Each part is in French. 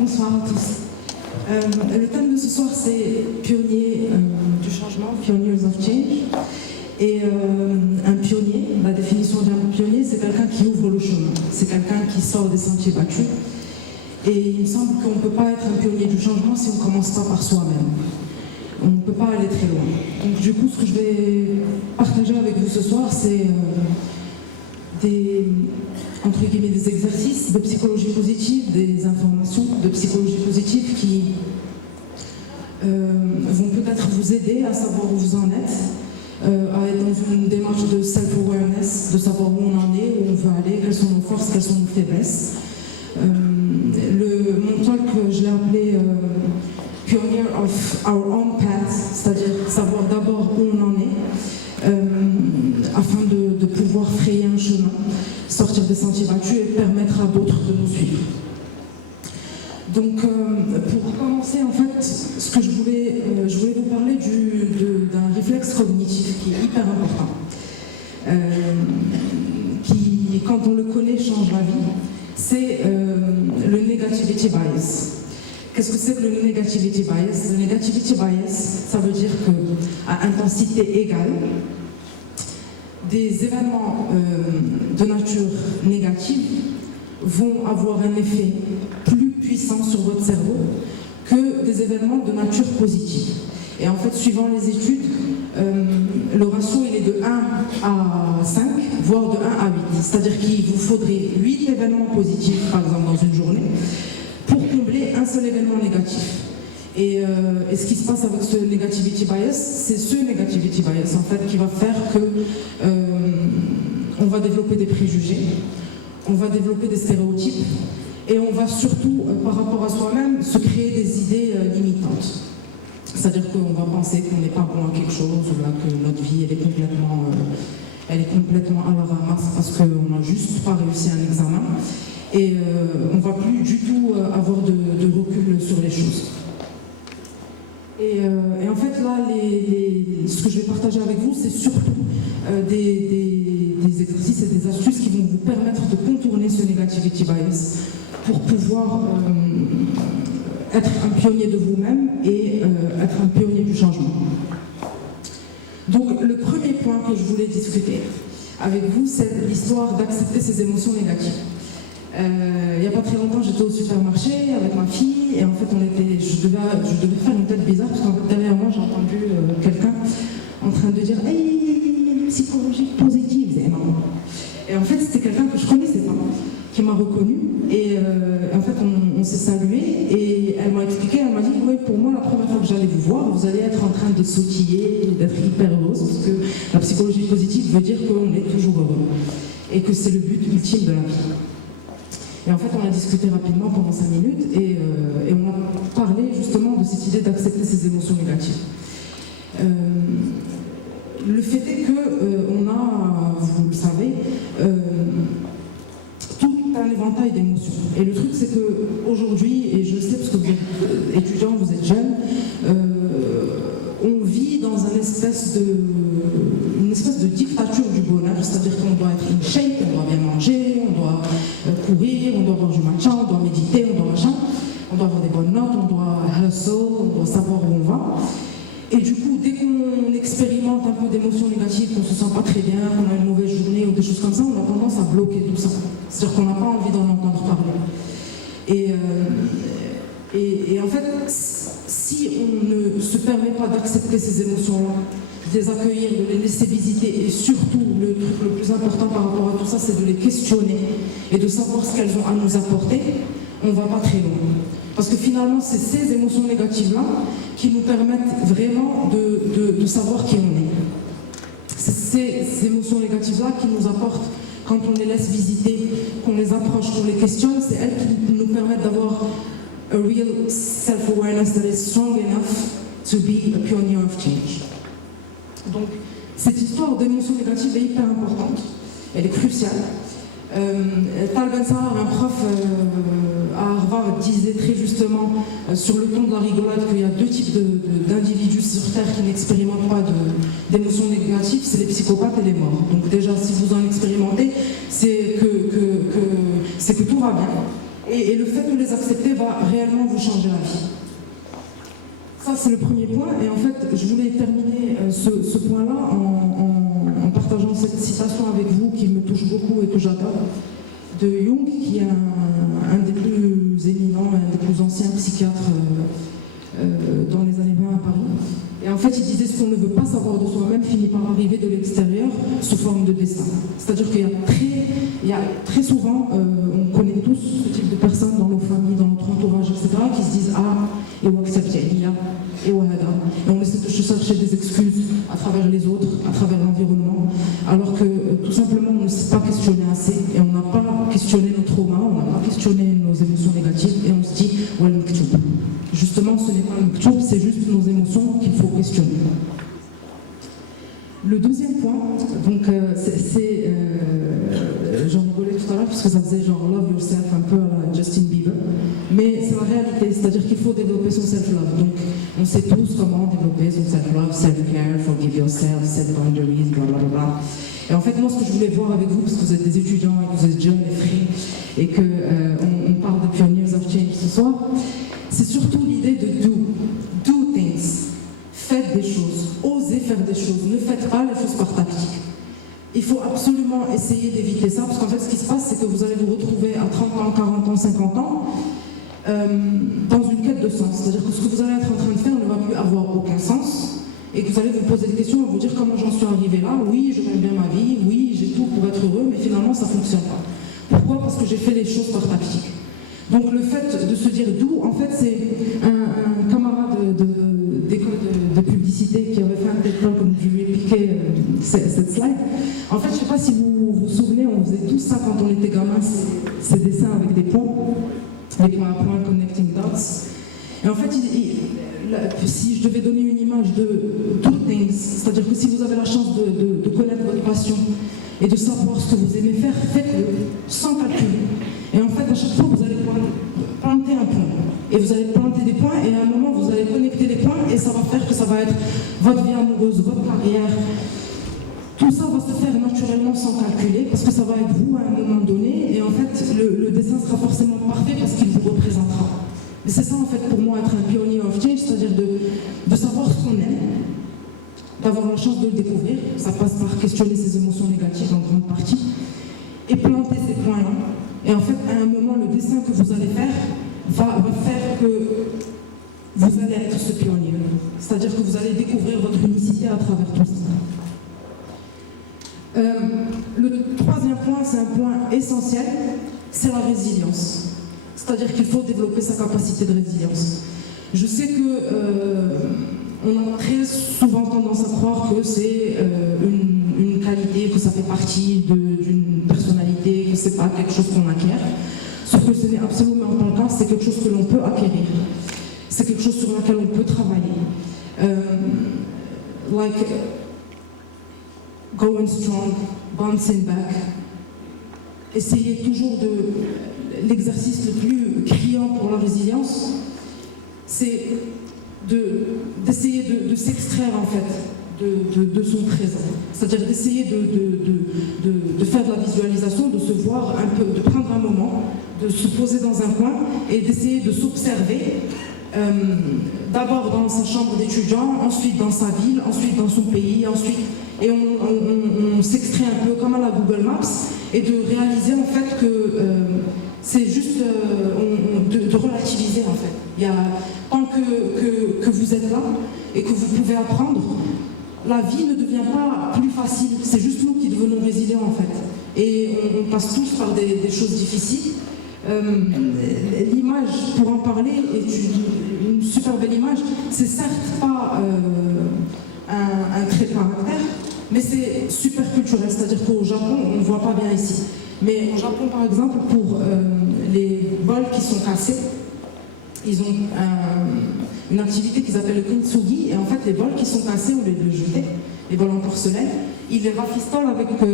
Bonsoir à tous. Le thème de ce soir, c'est pionniers du changement, pioneers of change. Et un pionnier, la définition d'un pionnier, c'est quelqu'un qui ouvre le chemin, c'est quelqu'un qui sort des sentiers battus. Et il me semble qu'on ne peut pas être un pionnier du changement si on ne commence pas par soi-même. On ne peut pas aller très loin. Donc du coup, ce que je vais partager avec vous ce soir, c'est entre guillemets, des exercices de psychologie positive, des informations de psychologie positive qui vont peut-être vous aider à savoir où vous en êtes, à être dans une démarche de self-awareness, de savoir où on en est, où on veut aller, quelles sont nos forces, quelles sont nos faiblesses. Mon talk, je l'ai appelé Pioneer of Our Own Path, c'est-à-dire savoir d'abord où on en est, afin de pouvoir frayer un chemin, sortir des sentiers battus et permettre à d'autres de nous suivre. Donc, pour commencer, en fait, ce que je voulais vous parler d'un réflexe cognitif qui est hyper important, qui, quand on le connaît, change la vie. C'est le negativity bias. Qu'est-ce que c'est que le negativity bias? Le negativity bias, ça veut dire qu'à intensité égale, des événements de nature négative vont avoir un effet plus puissant sur votre cerveau que des événements de nature positive. Et en fait, suivant les études, le ratio il est de 1 à 5, voire de 1 à 8. C'est-à-dire qu'il vous faudrait 8 événements positifs, par exemple, dans une journée, pour combler un seul événement négatif. Et ce qui se passe avec ce negativity bias, c'est ce negativity bias en fait qui va faire que on va développer des préjugés, on va développer des stéréotypes et on va surtout, par rapport à soi-même, se créer des idées limitantes. C'est-à-dire qu'on va penser qu'on n'est pas bon à quelque chose ou là, que notre vie elle est complètement à la ramasse parce qu'on n'a juste pas réussi un examen et on ne va plus du tout avoir de recul sur les choses. Et en fait, là, ce que je vais partager avec vous, c'est surtout des exercices et des astuces qui vont vous permettre de contourner ce negativity bias pour pouvoir être un pionnier de vous-même et être un pionnier du changement. Donc, le premier point que je voulais discuter avec vous, c'est l'histoire d'accepter ses émotions négatives. Il n'y a pas très longtemps, j'étais au supermarché avec ma fille et en fait, je devais faire une tête bizarre parce qu'en fait, derrière moi, j'ai entendu quelqu'un en train de dire « Hey, psychologie positive !» Et en fait, c'était quelqu'un que je ne connaissais pas, qui m'a reconnue et en fait, on s'est salué et elle m'a expliqué, elle m'a dit « Oui, pour moi, la première fois que j'allais vous voir, vous allez être en train de sautiller, d'être hyper heureuse parce que la psychologie positive veut dire qu'on est toujours heureux et que c'est le but ultime de la vie. » Et en fait, on a discuté rapidement pendant 5 minutes et on a parlé justement de cette idée d'accepter ses émotions négatives. Le fait est qu'on a, vous le savez, tout un éventail d'émotions. Et le truc, c'est qu'aujourd'hui, et je le sais parce que vous êtes étudiant, vous êtes jeune, on vit dans une espèce de dictature du bonheur, c'est-à-dire qu'on doit être in shape, on doit bien manger, on doit courir, on doit avoir du matcha, on doit méditer, on doit machin, on doit avoir des bonnes notes, on doit hustle, on doit savoir où on va. Et du coup, dès qu'on expérimente un peu d'émotions négatives, qu'on se sent pas très bien, qu'on a une mauvaise journée ou des choses comme ça, on a tendance à bloquer tout ça. C'est-à-dire qu'on n'a pas envie d'en entendre parler. Et en fait, si on ne se permet pas d'accepter ces émotions-là, de les accueillir, de les laisser visiter, et surtout, le truc le plus important par rapport à tout ça, c'est de les questionner et de savoir ce qu'elles ont à nous apporter, on ne va pas très loin. Parce que finalement, c'est ces émotions négatives-là qui nous permettent vraiment de savoir qui on est. C'est ces émotions négatives-là qui nous apportent, quand on les laisse visiter, qu'on les approche, qu'on les questionne, c'est elles qui nous permettent d'avoir a real self-awareness that is strong enough to be a pioneer of change. Donc, cette histoire d'émotions négatives est hyper importante, elle est cruciale. Tal Ben-Sahar, un prof à Harvard, disait très justement sur le ton de la rigolade qu'il y a 2 types d'individus sur Terre qui n'expérimentent pas d'émotions négatives, c'est les psychopathes et les morts. Donc déjà, si vous en expérimentez, c'est que tout va bien. Et le fait de les accepter va réellement vous changer la vie. Ça, c'est le premier point. Et en fait, je voulais terminer ce point-là en partageant cette citation avec vous qui me touche beaucoup et que j'adore, de Jung, qui est un des plus éminents, un des plus anciens psychiatres dans les années 20 à Paris. Et en fait, il disait ce qu'on ne veut pas savoir de soi-même finit par arriver de l'extérieur sous forme de destin. C'est-à-dire qu'il y a très souvent, on connaît tous ce type de personnes dans nos familles, dans notre entourage, etc., qui se disent « Ah, et on accepte et on essaie de chercher des excuses à travers les autres, à travers l'environnement, alors que tout simplement on ne s'est pas questionné assez et on n'a pas questionné nos traumas, on n'a pas questionné nos émotions négatives et on se dit « Ouais, le mektoub ». Justement, ce n'est pas le mektoub, c'est juste nos émotions qu'il faut questionner. Le deuxième point, donc j'en rigolais tout à l'heure parce que ça faisait genre love yourself un peu à la Justin Bieber, mais c'est la réalité, c'est-à-dire qu'il faut développer son self-love. Donc on sait tous comment développer son self-love, self-care, forgive yourself, set boundaries, blablabla. Et en fait, moi, ce que je voulais voir avec vous, parce que vous êtes des étudiants et que vous êtes jeunes et frais, et qu'on parle de Pioneers of Change ce soir, c'est surtout l'idée de do things. Faites des choses, osez faire des choses, ne faites pas les choses par tactique. Il faut absolument essayer d'éviter ça, parce qu'en fait, ce qui se passe, c'est que vous allez vous retrouver à 30 ans, 40 ans, 50 ans, dans une quête de sens. C'est-à-dire que ce que vous allez être en train de faire ne va plus avoir aucun sens, et que vous allez vous poser des questions et vous dire comment j'en suis arrivé là. Oui, je gagne bien ma vie, oui, j'ai tout pour être heureux, mais finalement, ça ne fonctionne pas. Pourquoi ? Parce que j'ai fait les choses par tactique. Donc le fait de se dire d'où, en fait, c'est un camarade d'école de publicité qui avait fait un TED Talk, comme je lui ai piqué cette slide. En fait, je ne sais pas si vous vous souvenez, on faisait tout ça quand on était gamin, ces dessins avec des points à points, connecting dots. Et en fait, si je devais donner une image de do things, c'est-à-dire que si vous avez la chance de connaître votre passion et de savoir ce que vous aimez faire, faites-le sans calculer. Et en fait, à chaque fois, vous allez planter un point. Et vous allez planter des points, et à un moment, vous allez connecter les points, et ça va faire que ça va être votre vie amoureuse, votre carrière. Tout ça va se faire naturellement sans calculer, parce que ça va être vous à un moment donné, et en fait, le dessin sera forcément parfait parce qu'il vous représentera. Mais c'est ça, en fait, pour moi, être un pionnier of change, c'est-à-dire de savoir ce qu'on aime, d'avoir la chance de le découvrir. Ça passe par questionner ses émotions négatives en grande partie, et planter ces points-là. Et en fait, à un moment, le dessin que vous allez faire va faire que vous allez être ce pionnier. C'est-à-dire que vous allez découvrir votre unicité à travers tout ça. Le troisième point, c'est un point essentiel, c'est la résilience. C'est-à-dire qu'il faut développer sa capacité de résilience. Je sais que on a très souvent tendance à croire que c'est une qualité, que ça fait partie d'une personnalité, que c'est pas quelque chose qu'on acquiert. Sauf que ce n'est absolument pas le cas, c'est quelque chose que l'on peut acquérir. C'est quelque chose sur laquelle on peut travailler. Like going strong, bouncing back. Essayez toujours l'exercice le plus criant pour la résilience, c'est d'essayer de s'extraire en fait de son présent. C'est-à-dire d'essayer de faire de la visualisation, de se voir un peu, de prendre un moment, de se poser dans un coin et d'essayer de s'observer, d'abord dans sa chambre d'étudiant, ensuite dans sa ville, ensuite dans son pays, ensuite, et on s'extrait un peu comme à la Google Maps et de réaliser en fait que c'est juste de relativiser en fait. Il y a, tant que vous êtes là et que vous pouvez apprendre, la vie ne devient pas plus facile, c'est juste nous qui devenons résilients en fait. Et on passe tous par des choses difficiles. L'image, pour en parler, est une super belle image. C'est certes pas un trait de caractère, mais c'est super culturel. C'est-à-dire qu'au Japon, on ne voit pas bien ici. Mais au Japon, par exemple, pour les bols qui sont cassés, ils ont une activité qu'ils appellent le kintsugi, et en fait, les bols qui sont cassés, au lieu de les jeter, les bols en porcelaine, ils les rafistolent avec de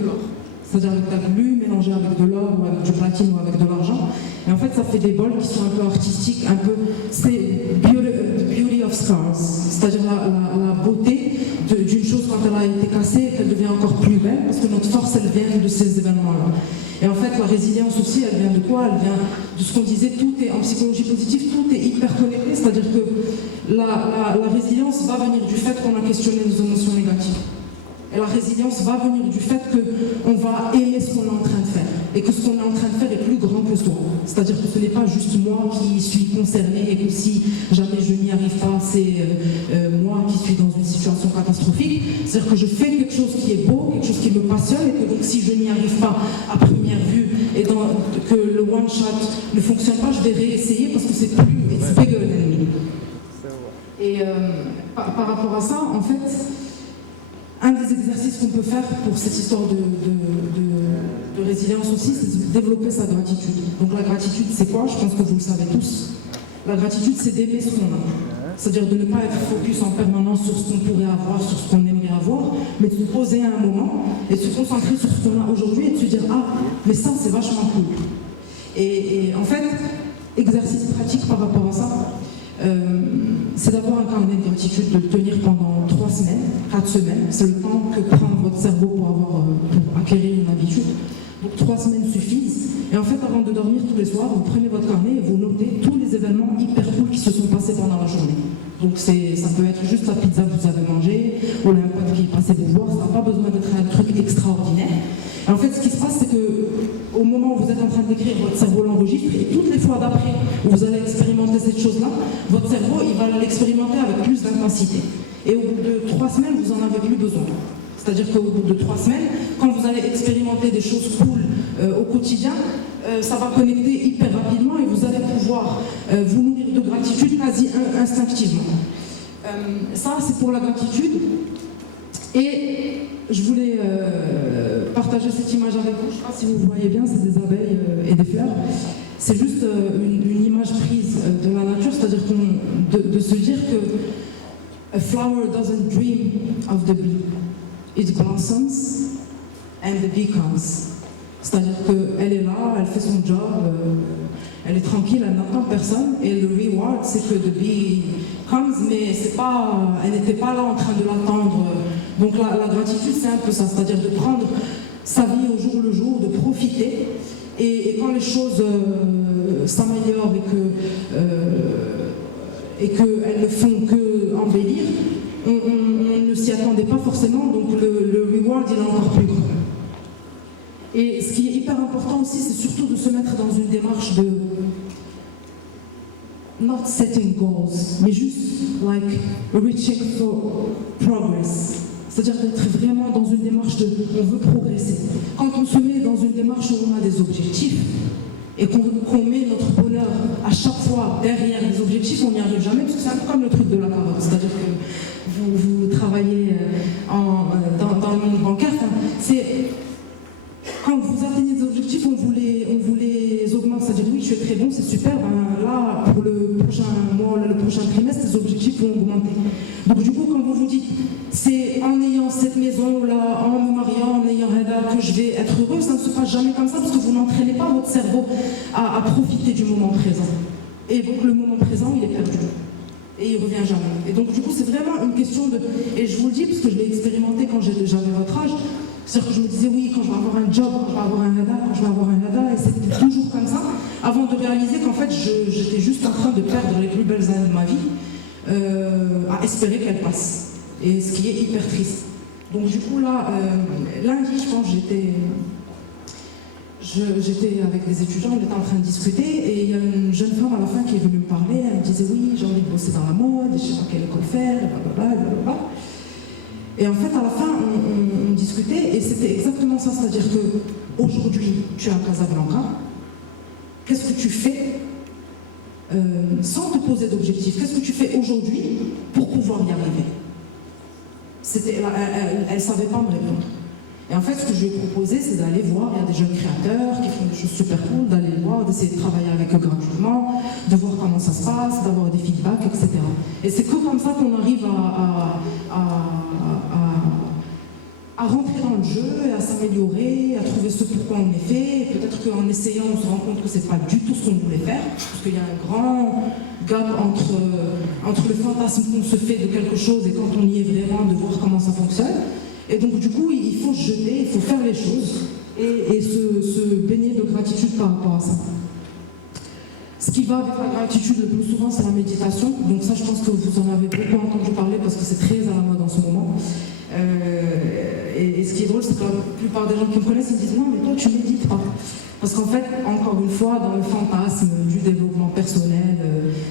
l'or. C'est-à-dire avec de la glu mélangée avec de l'or ou avec du platine ou avec de l'argent. Et en fait, ça fait des bols qui sont un peu artistiques, un peu... C'est beauty of scars, c'est-à-dire la beauté d'une chose quand elle a été cassée et qu'elle devient encore plus belle, parce que notre force, elle vient de ces événements-là. Et en fait, la résilience aussi, elle vient de quoi? Elle vient de ce qu'on disait, tout est en psychologie positive, tout est hyper connecté, c'est-à-dire que la résilience va venir du fait qu'on a questionné nos émotions négatives. Et la résilience va venir du fait qu'on va aimer ce qu'on est en train de faire et que ce qu'on est en train de faire est plus grand que soi. C'est-à-dire que ce n'est pas juste moi qui suis concerné et que si jamais je n'y arrive pas, c'est moi qui suis dans une situation catastrophique. C'est-à-dire que je fais quelque chose qui est beau, quelque chose qui me passionne et que donc si je n'y arrive pas à première vue et que le one shot ne fonctionne pas, je vais réessayer parce que c'est plus it's bigger than me. Et par rapport à ça, en fait, un des exercices qu'on peut faire pour cette histoire de résilience aussi, c'est de développer sa gratitude. Donc la gratitude, c'est quoi? Je pense que vous le savez tous. La gratitude, c'est d'aimer ce qu'on a. C'est-à-dire de ne pas être focus en permanence sur ce qu'on pourrait avoir, sur ce qu'on aimerait avoir, mais de se poser à un moment et de se concentrer sur ce qu'on a aujourd'hui et de se dire « Ah, mais ça, c'est vachement cool ». Et en fait, exercice pratique par rapport à ça, c'est d'avoir un carnet de gratitude, de le tenir pendant 3 semaines, 4 semaines. C'est le temps que prend votre cerveau pour acquérir une habitude. Donc 3 semaines suffisent. Et en fait, avant de dormir tous les soirs, vous prenez votre carnet et vous notez tous les événements hyper cool qui se sont passés pendant la journée. Donc ça peut être juste la pizza que vous avez mangée, ou un pote qui est passé vous voir, ça n'a pas besoin d'être un truc extraordinaire. Et en fait, ce qui se passe, c'est qu'au moment où vous êtes en train d'écrire, votre cerveau l'enregistre, et toutes les fois d'après où vous allez expérimenter cette chose-là, votre cerveau, il va l'expérimenter avec plus d'intensité. Et au bout de 3 semaines, vous n'en avez plus besoin. C'est-à-dire qu'au bout de 3 semaines, quand vous allez expérimenter des choses cool au quotidien, ça va connecter hyper rapidement et vous allez pouvoir vous nourrir de gratitude quasi instinctivement. Ça, c'est pour la gratitude. Et je voulais partager cette image avec vous. Je ne sais pas si vous voyez bien, c'est des abeilles et des fleurs. C'est juste une image prise de la nature, c'est-à-dire de se dire que a flower doesn't dream of the bee. It blossoms and the bee comes. C'est-à-dire qu'elle est là, elle fait son job, elle est tranquille, elle n'attend personne, et le reward, c'est que the bee comes, mais elle n'était pas là en train de l'attendre. Donc la gratitude, c'est un peu ça, c'est-à-dire de prendre sa vie au jour le jour, de profiter, et quand les choses s'améliorent et qu'elles ne font que embellir, on ne s'y attendait pas forcément, donc le reward, il est encore plus grand. Et ce qui est hyper important aussi, c'est surtout de se mettre dans une démarche de not setting goals, mais juste like reaching for progress. C'est-à-dire d'être vraiment dans une démarche de on veut progresser. Quand on se met dans une démarche où on a des objectifs et qu'on met notre bonheur à chaque fois derrière les objectifs, on n'y arrive jamais, parce que c'est un peu comme le truc de la carotte. C'est-à-dire que vous travaillez dans le monde bancaire, c'est quand vous atteignez des objectifs, on vous les augmente, c'est-à-dire oui, tu es très bon, c'est super, là, pour le prochain mois, le prochain trimestre, les objectifs vont augmenter. Donc du coup, quand vous vous dites, c'est en ayant cette maison-là, en me mariant, en ayant Hada, que je vais être heureux, ça ne se passe jamais comme ça, parce que vous n'entraînez pas votre cerveau à profiter du moment présent. Et donc le moment présent, il est perdu. Et il ne revient jamais. Et donc du coup, c'est vraiment une question de... Et je vous le dis, parce que je l'ai expérimenté quand j'avais votre âge, c'est-à-dire que je me disais, oui, quand je vais avoir un job, quand je vais avoir un Hada, quand je vais avoir un Hada, et c'était toujours comme ça, avant de réaliser qu'en fait, j'étais juste en train de perdre les plus belles années de ma vie, à espérer qu'elles passent. Et ce qui est hyper triste. Donc du coup, là, lundi, je pense, j'étais avec des étudiants, on était en train de discuter, et il y a une jeune femme à la fin qui est venue me parler, elle me disait, oui, j'ai envie de bosser dans la mode, je ne sais pas quelle école faire, blablabla, blablabla. Et en fait, à la fin, on discutait, et c'était exactement ça, c'est-à-dire qu'aujourd'hui, tu es à Casablanca, qu'est-ce que tu fais sans te poser d'objectif? Qu'est-ce que tu fais aujourd'hui pour pouvoir y arriver? Elle ne savait pas me répondre. Et en fait, ce que je lui ai proposé, c'est d'aller voir, il y a des jeunes créateurs qui font des choses super cool, d'aller voir, d'essayer de travailler avec eux gratuitement, de voir comment ça se passe, d'avoir des feedbacks, etc. Et c'est que comme ça qu'on arrive à rentrer dans le jeu, et à s'améliorer, à trouver ce pourquoi on est fait. Et peut-être qu'en essayant, on se rend compte que c'est pas du tout ce qu'on voulait faire, parce qu'il y a un grand gap entre le fantasme qu'on se fait de quelque chose et quand on y est vraiment, de voir comment ça fonctionne. Et donc du coup, il faut se jeter, il faut faire les choses. et se baigner de gratitude par rapport à ça. Ce qui va avec la gratitude le plus souvent, c'est la méditation. Donc ça, je pense que vous en avez beaucoup entendu parler parce que c'est très à la mode en ce moment. Et ce qui est drôle, c'est que la plupart des gens qui me connaissent, ils me disent « Non, mais toi, tu médites pas ». Parce qu'en fait, encore une fois, dans le fantasme du développement personnel,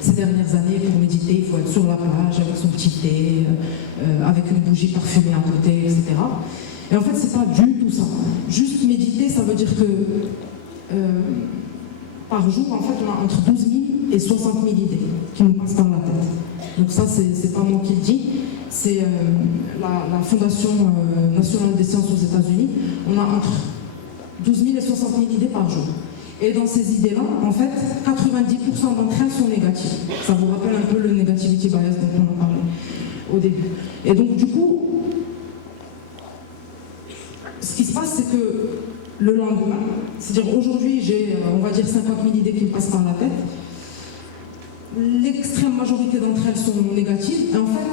ces dernières années, pour méditer, il faut être sur la plage avec son petit thé, avec une bougie parfumée à côté, etc. Et en fait, c'est pas du tout ça. Juste méditer, ça veut dire que par jour, en fait, on a entre 12 000 et 60 000 idées qui nous passent par la tête. Donc ça, c'est pas moi qui le dis, c'est la Fondation nationale des sciences aux États-Unis. On a entre 12 000 et 60 000 idées par jour. Et dans ces idées-là, en fait, 90% d'entre elles sont négatives. Ça vous rappelle un peu le negativity bias dont on a parlé au début. Et donc, du coup, ce qui se passe, c'est que le lendemain, c'est-à-dire aujourd'hui, j'ai, on va dire, 50 000 idées qui me passent par la tête. L'extrême majorité d'entre elles sont négatives. Et en fait,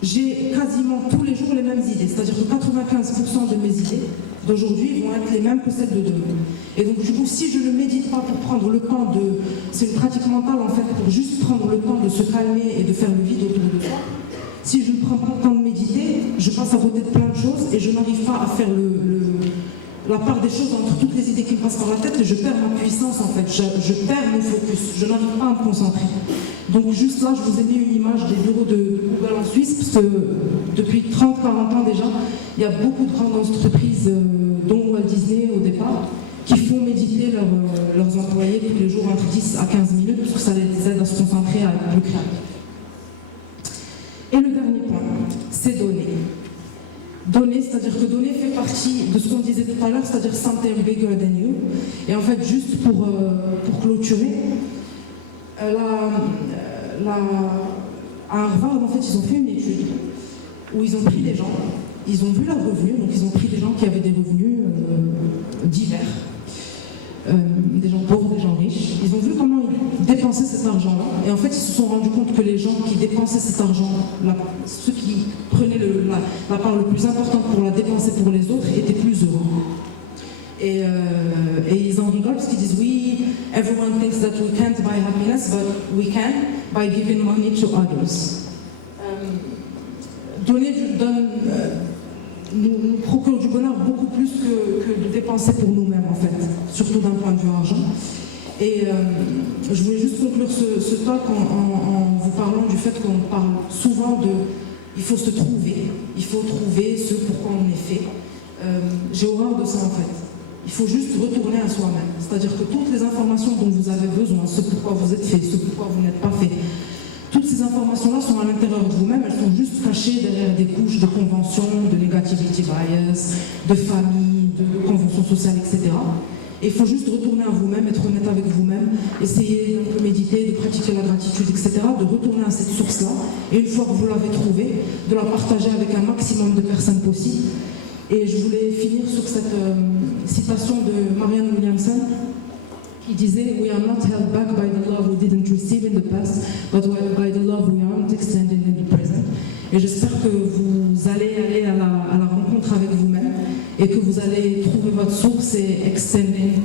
j'ai quasiment tous les jours les mêmes idées. C'est-à-dire que 95% de mes idées d'aujourd'hui vont être les mêmes que celles de demain. Et donc, du coup, si je ne médite pas pour prendre le temps de... C'est une pratique mentale, en fait, pour juste prendre le temps de se calmer et de faire le vide autour de soi. Si je ne prends pas le temps de méditer, je passe à côté de plein de choses et je n'arrive pas à faire la part des choses entre toutes les idées qui me passent par la tête et je perds ma puissance, en fait. Je perds mon focus. Je n'arrive pas à me concentrer. Donc juste là, je vous ai mis une image des bureaux de Google en Suisse, parce que depuis 30-40 ans déjà, il y a beaucoup de grandes entreprises, dont Walt Disney au départ, qui font méditer leurs employés tous les jours entre 10 à 15 minutes, parce que ça les aide à se concentrer, à être plus créatifs. Et le dernier point, c'est donner. Donner, c'est-à-dire que donner fait partie de ce qu'on disait tout à l'heure, c'est-à-dire something bigger than you. Et en fait, juste pour clôturer, à Harvard, en fait, ils ont fait une étude où ils ont pris des gens, ils ont vu leurs revenus, donc ils ont pris des gens qui avaient des revenus divers, des gens pauvres, des gens riches. Ils ont vu comment ils dépensaient cet argent-là, et en fait, ils se sont rendus compte que les gens qui dépensaient cet argent, ceux qui prenaient la part le plus importante pour la dépenser pour les autres, étaient plus heureux. Et ils en rigolent parce qu'ils disent oui, everyone thinks that we can't buy happiness, but we can by giving money to others. Nous procure du bonheur beaucoup plus que de dépenser pour nous-mêmes, en fait, surtout d'un point de vue argent. Et je voulais juste conclure ce talk en vous parlant du fait qu'on parle souvent il faut se trouver, il faut trouver ce pourquoi on est fait. J'ai horreur de ça, en fait. Il faut juste retourner à soi-même. C'est-à-dire que toutes les informations dont vous avez besoin, ce pourquoi vous êtes fait, ce pourquoi vous n'êtes pas fait, toutes ces informations-là sont à l'intérieur de vous-même, elles sont juste cachées derrière des couches de conventions, de negativity bias, de famille, de conventions sociales, etc. Et il faut juste retourner à vous-même, être honnête avec vous-même, essayer d'un peu méditer, de pratiquer la gratitude, etc., de retourner à cette source-là, et une fois que vous l'avez trouvée, de la partager avec un maximum de personnes possibles. Et je voulais finir sur cette citation de Marianne Williamson qui disait « We are not held back by the love we didn't receive in the past, but by the love we aren't extending in the present. » Et j'espère que vous allez aller à la rencontre avec vous-même et que vous allez trouver votre source et extending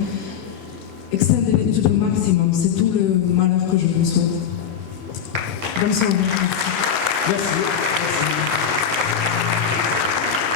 it to the maximum. C'est tout le malheur que je vous souhaite. Bonne soirée.